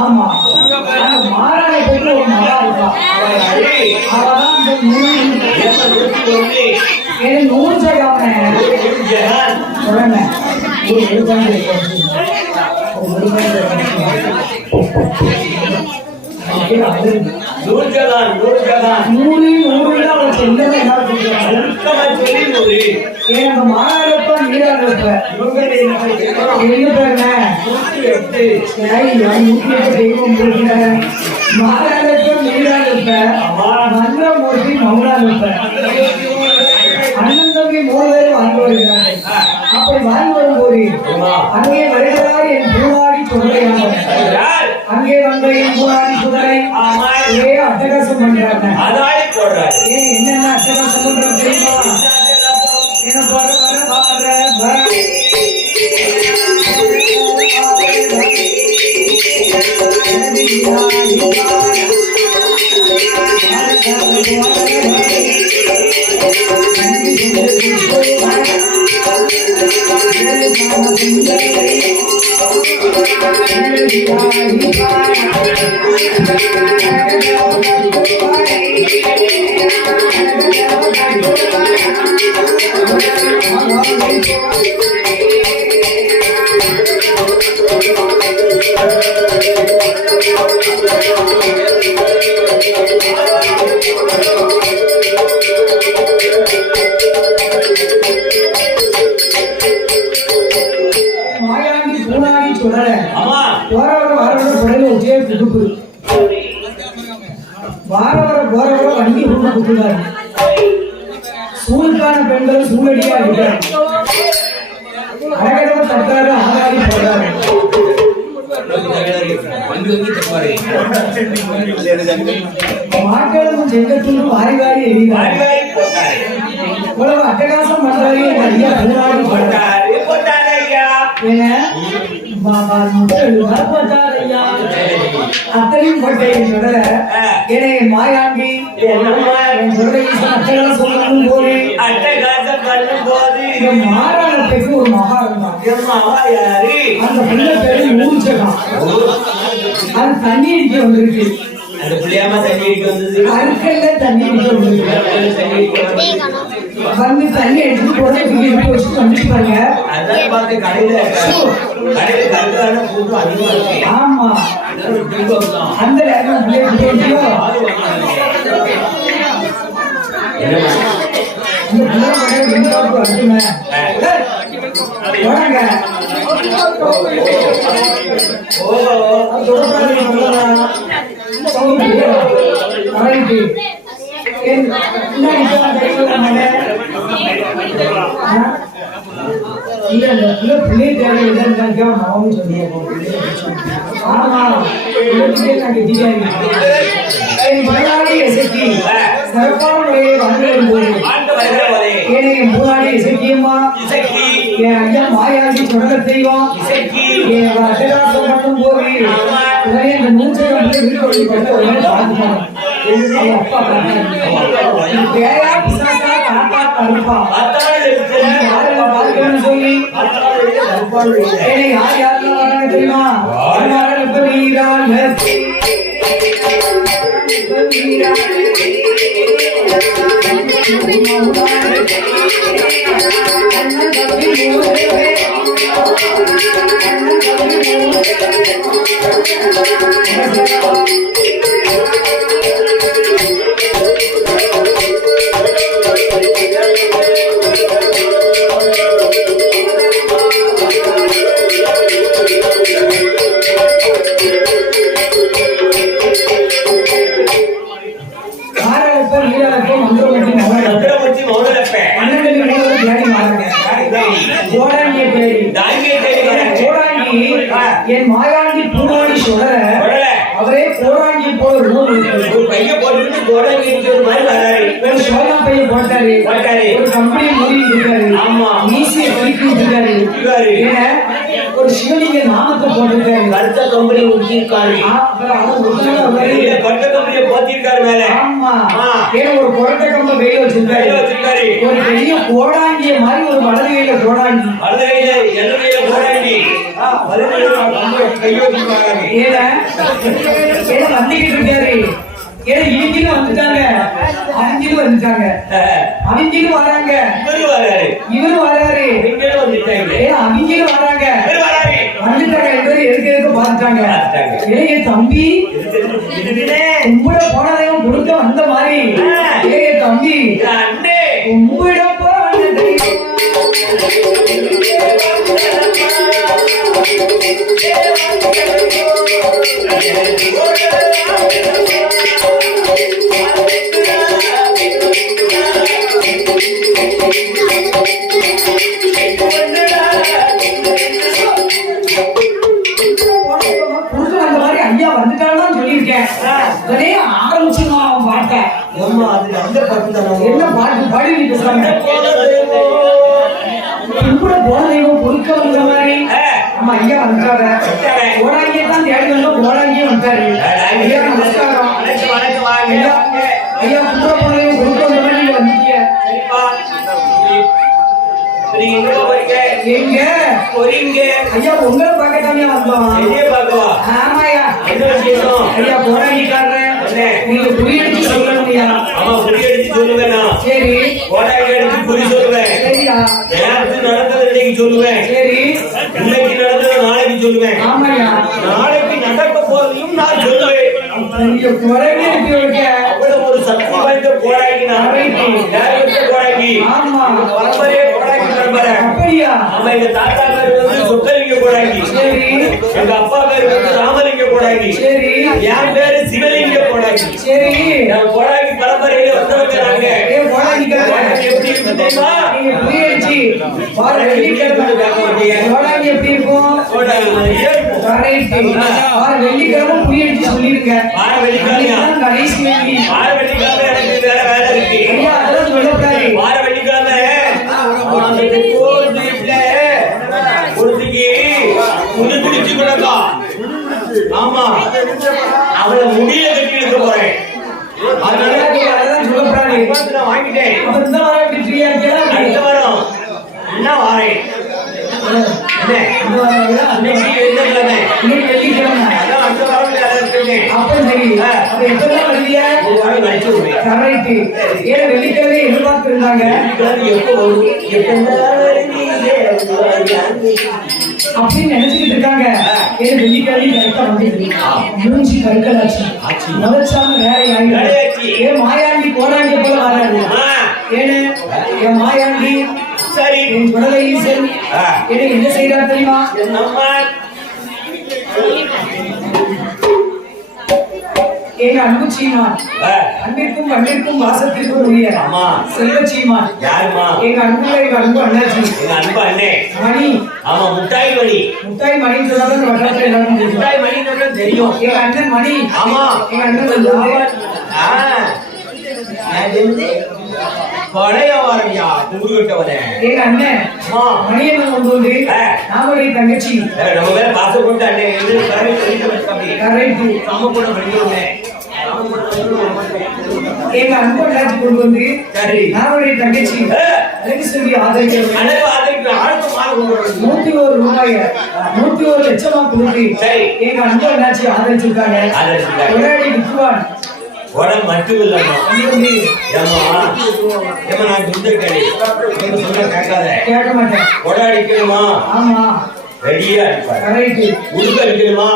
ஆமா மாறான பெற்ற ஒரு மகா இருக்கா மந்திரமூர்த்தி மௌனாலுப்ப அண்ணன் தம்பி 3 பேரும் வாழ்ந்து வருகிறார்கள். அப்படி வாழ்ந்து வரும்போது அங்கே வருகிறார் என் பூவாடி சுடலையானவர். அங்கே வந்த என் பூவாடி சுடலை ஒரே அட்டகாசம் பண்றாங்க. என்னென்ன அட்டகாசம் பண்றாங்க தெரியுமா? என்ன வண்டி சூழ்கான பெண்கள் சூழடியா இருக்கிறார். அழகடவர் தட்டாக ஆதாரி போடுறாரு. மாக்களும் செங்கத்தும் வாரிகாரி எறிகிறார். இவ்வளவு அட்டகாசம் பண்றாரு. ஐயா பூராடி போட்டாரு. அத்தனையும் பட்டேன் சொல்ற என்னை மாயாண்டி சொல்லணும் போது மாறான பேருக்கு ஒரு மகா இருந்தான். அந்த பிள்ளை பேரு ஊஞ்சகம். அது தண்ணி அடிக்க வந்திருக்கு. அருக்கல்ல தண்ணி அடிக்க வந்து தண்ணி எடுத்து போட்டு வச்சு வந்துருப்பாங்க. ஆமா அந்த பிள்ளை தேவை மாவும் சொன்னீங்க. ஆமா சிறப்பான முறையை வாழ்ந்து வரும்போது என் பூனாடி இசைக்கியம்மா என் ஐயா மாயாண்டி தொடங்க செய்வோம். என் அட்டகாசம் பண்ணும் போது இந்த மூச்சகம் அப்பா சொல்லி யார் யாரெல்லாம் தெரியுமா? என் மாயாண்டி பூனாடி சொல்ற அவரே கோடாங்கி போல ஒரு பைய போட்டு கோடாங்கி ஒரு மாதிரி வராரு. ஒரு சோனா பைய போட்டாரு. ஒரு கம்பெனி மூடி இருக்காரு. ஆமா மீசிய கழிக்கு இருக்காரு. ஒரு சிவலிங்க போட்டிருக்காரு. கருத்த கம்பெனி ஊத்திருக்காரு. கருத்த கம்பெனியை போத்திருக்காரு மேல. ஆமா. ஏன்னா ஒரு கொரட்டை கம்ப கையில வச்சிருக்காரு. ஒரு பெரிய கோடாங்கிய மாதிரி ஒரு வலது கையில கோடாங்கி. வலது கையில எல்லு கையில கோடாங்கி. ஏன்னா வந்துகிட்டு இருக்காரு. ஏன்னா இவங்களும் வந்துட்டாங்க, அவங்களும் வந்துட்டாங்க, அவங்களும் வராங்க, இவரும் வராரு, ஏன்னா அவங்களும் வராங்க, வந்துட்டாங்க. எல்லாரும் எடுக்க பார்த்துட்டாங்க. ஏ தம்பி கும்பிட போனதையும் கொடுக்க வந்த மாதிரி. ஏ தம்பி கும்பிட போனதை என்ன பாட்டு பாடி பேசுறாங்க. கும்பிட போனதையும் பொறுக்க வந்த மாதிரி நம்ம ஐயா வந்துட்டாங்க. கோடாங்கியே தான் தேடி வந்தோம், கோடாங்கியே வந்துட்டாரு. ஐயா நமஸ்காரம். ஐயா ஐயா கும்பிட போனதையும் பொறுக்க வந்த மாதிரி நீங்க வந்தீங்க. எங்க ஐயா உங்களை பார்க்கத்தானே வந்தோம். ஆமாயா ஐயா கோடாங்கிக்காரர் நீங்க புரியடிச்சு சொல்லணும்யா. ஆமா புரியடிச்சு சொல்லுவேன். சரி கோடாங்கி எடுத்து புரி சொல்லுவேன். சரியா நேரத்து நடந்தது இன்னைக்கு சொல்லுவேன். சரி இன்னைக்கு நடந்தது நாளைக்கு சொல்லுவேன். ஆமாயா நாளைக்கு நடக்க போறதையும் நான் சொல்லுவேன். நீங்க குறைவே இருக்கு. அவ்வளவு ஒரு சக்தி வாய்ந்த கோடாங்கி கோடாங்கி. ஆமா பரம்பரையே கோடாங்கி பரம்பரை. அப்படியா? ஆமா எங்க தாத்தா பேரு வந்து சொக்கலிங்க கோடாங்கி. சரி எங்க அப்பா பேரு வந்து ராமலிங்க கோடாங்கி. சரி என் பேரு சிவலிங்க கோடாங்கி. சரி கோடாங்கி பரம்பரையில வந்தவங்க நாங்க. எப்படி இருக்கு தெரியுமா? நீங்க புரியடிச்சு வார வெள்ளிக்கிழமை கோடாங்கி எப்படி இருக்கும்? வார வெள்ளிக்கிழமை புரியடிச்சு சொல்லிருங்க. வார வெள்ளிக்கிழமை கடைசி வெள்ளி. வார வெள்ளிக்கிழமை எனக்கு வேற வேலை இருக்கு. ஐயா அதெல்லாம் சொல்லக்கூடாது. வார வெள்ளிக்கிழமை ஒருத்திக்கு முடி பிடிச்சு கிடக்கா. ஆமா அவளை முடிய கட்டி எடுக்க போறேன். அதெல்லாம் சொல்லக்கூடாது. நான் வாங்கிட்டேன். அப்ப இந்த வாரம் எப்படி ஃப்ரீயா இருக்கியா? அடுத்த வாரம் என்ன வாரேன் இந்த வாரம் அன்னைக்கு என்ன கிழமை? இன்னைக்கு வெள்ளிக்கிழமை. அதான் அடுத்த வாரம் இருக்கேன். அப்ப சரி அப்ப எப்ப வருவியா? ஒரு வாரம் கழிச்சு வருவேன். கரெக்ட். ஏன்னா வெள்ளிக்கிழமை எதிர்பார்த்து இருந்தாங்க. எப்போ வரும் அப்படின்னு நினைச்சுக்கிட்டு இருக்காங்க. ஏன்னா வெள்ளிக்கிழமை கரெக்டா வந்து மூஞ்சி கருக்கலாச்சு. முதச்சாம வேலையாகி ஏன் மாயாண்டி கோடாண்டி போல வராது. ஏன்னு என் மாயாண்டி சரி என் குடலை ஈசன் என்ன செய்யறாரு தெரியுமா? எங்க அன்பு சீமான், அன்பிற்கும் பண்பிற்கும் வாசத்திற்கும் உரிய செல்வ சீமான். எங்க அன்பு அண்ணாச்சி, எங்க அன்பு அண்ணே மணி. ஆமா முட்டாய் மணி. முட்டாய் மணின்னு சொன்னாதான் வட்டாரத்துல எல்லாரும் தெரியும். முட்டாய் மணி தெரியும். எங்க அண்ணன் மணி. ஆமா எங்க அண்ணன் பழைய வாரம்யா கும்பிட்டுவனே. எங்க அண்ணன் மணியம்மன் கொண்டு வந்து நாமடைய தங்கச்சி நம்ம பேர பாச கொண்டு அண்ணே கரெக்ட் சம கூட பண்ணிடுவோமே. எங்க அன்பு அண்ணாச்சி கொண்டு வந்து நாமடைய தங்கச்சி அதுக்கு சொல்லி ஆதரிக்க 101 ரூபாய் 101 லட்சமா கொடுத்து எங்க அன்பு அண்ணாச்சி ஆதரிச்சிருக்காங்க. கொடாடி வித்துவான் உடம்பு மட்டும் இல்லம்மா. நான் கேட்க மாட்டேன். கொடை அடிக்கணுமா? ஆமா ரெடியா அடிப்பாரு. உடுக்க அடிக்கணுமா?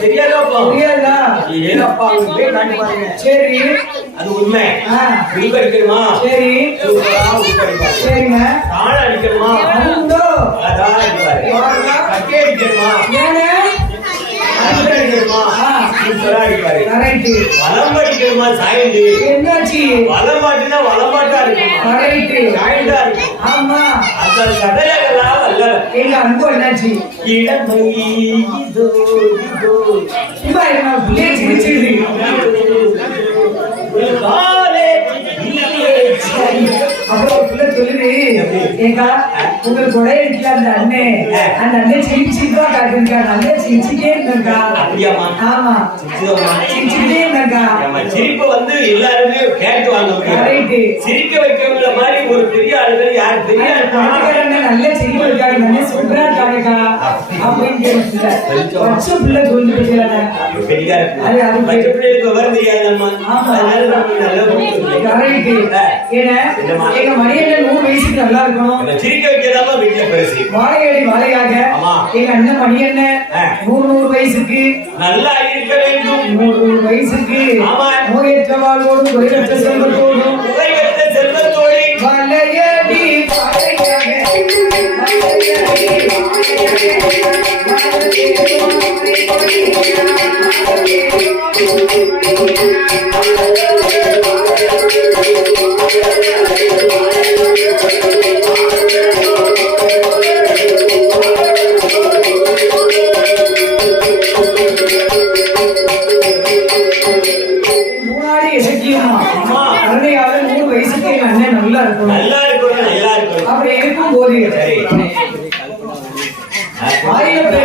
தெரியாதப்பா. சரி அது உண்மை. உடுக்க அடிக்கணுமா? சரி சரிங்க. தாழ அடிக்கணுமா? அதான் அடிப்பாரு. கட்டி அடிக்கணுமா? வளம்படிக்கணுமா? சாய்ந்து என்னாச்சு? வளம்பாட்டுனா வளம்பாட்டா இருக்கும். ஆமா அந்த சடையெல்லாம் வல்ல எங்க அன்பு என்னாச்சு? இடமை இதோ இதோ சும்மா என்ன புள்ளைய சிரிச்சிருது. காலே அப்புறம் பிள்ளை சொல்லுது ஏக்கா உங்களுக்கு கொடை அடிக்கல அந்த அண்ணன் சிரிச்சிப்பா காட்டுங்கா நல்ல சிரிச்சுட்டே இருந்தாக்கா அப்படியாமா? ஆமா சிரிச்சுட்டே இருந்தாக்கா சிரிப்பு வந்து எல்லாருமே கேட்டு வாங்க சிரிக்க வைக்கிற மாதிரி ஒரு பெரிய ஆளுகள் யார் பெரிய நல்ல சிரிப்பு இருக்காங்க நல்ல சூப்பரா இருக்காங்கக்கா அப்படின்னு கேட்டு பிள்ளை சொல்லிட்டு பிள்ளைகளுக்கு விவரம் தெரியாதம்மா எங்க மணியண்ணன் 100 வயசுக்கு நல்லா இருக்கணும் சிரிக்க வைக்கிறதாம வீட்டுல பெருசு வாழையடி வாழையாக எங்க அண்ணன் மணியண்ணன் 100 வயசுக்கு நல்லா இருக்க வேண்டும் 100 வயசுக்கு நோயற்ற வாழ்வோடும் குறைவற்ற செல்வத்தோடும் வாழையடி அருணையாளர் 100 வயசுக்கு எங்க அண்ணன் நல்லா இருக்கும் அப்படி இருக்கும் போது 1000